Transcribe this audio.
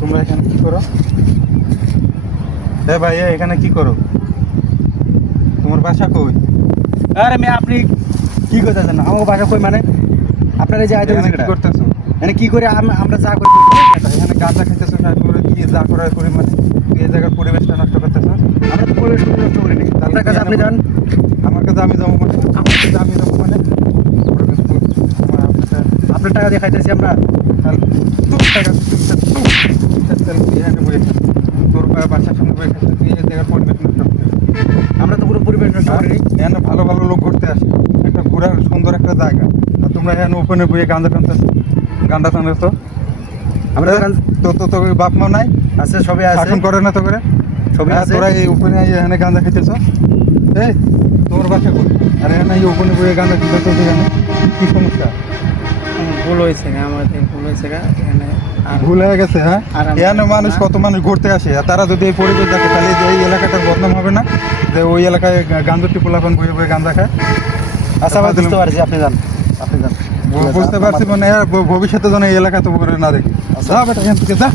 তোমরা এখানে কি করো? ভাই এখানে কি করো? তোমার বাসা কই? আরে মেয়ে আপনি কি করতেছেন? আমার বাসা কই মানে? আপনারা যে আইতে এখানে কি করতেছো? মানে কি করে আমরা যা করি এখানে গাঁজা খেতেছো, তারপরে কি যা করার করি, মানে এই জায়গার পরিবেশটা নষ্ট করতেছো। আমরা তো পরিবেশ নষ্ট করিনি। আপনার কাছে আপনি যান, আমার কাছে আমি যাবো মানে, আমার কাছে আমি যাবো মানে আপনার টাকা দিয়ে খাইতেছি আমরা। তোর বাসার সামনে বয়ে খাচ্ছে, তুই এই জায়গার পরিবেশ নষ্ট করতেছিস। আমরা তো পুরো পরিবেশ নষ্ট করিনি। এখানে ভালো ভালো লোক ঘুরতে আসে, একটা ঘোরার সুন্দর একটা জায়গা, আর তোমরা এখানে ওপেনে বইয়ে গাঁজা টানতেছো, গান্ডা টানতেছো। আমরা তো বাপ মা নাই আছে, সবাই আছে, শাসন করে না তো করে সবাই আছে। তোরা এই ওপেনে এখানে গাঁজা খেতেছো। এই তোমার বাসা কই? আর এখানে এই ওপেনে বইয়ে গাঁজা খেতেছো, এখানে কি সমস্যা? ভুল হয়েছে আমাদের, ভুল হয়েছে এখানে ভুল হয়ে গেছে। হ্যাঁ, আর এখানে মানুষ কত মানুষ ঘুরতে আসে, আর তারা যদি এই পরিবেশ দেখে তাহলে এই এলাকাটার বদনাম হবে না, যে ওই এলাকায় গাঞ্জটি পোলাপান বইয়ে বইয়ে গাঁজা খায়। আচ্ছা ভাই, বুঝতে পারছি, আপনি যান, আপনি যান। বুঝতে পারছি, মানে ভবিষ্যতে যেন এই এলাকা তো না দেখি। যা বেটা এখান থেকে যা।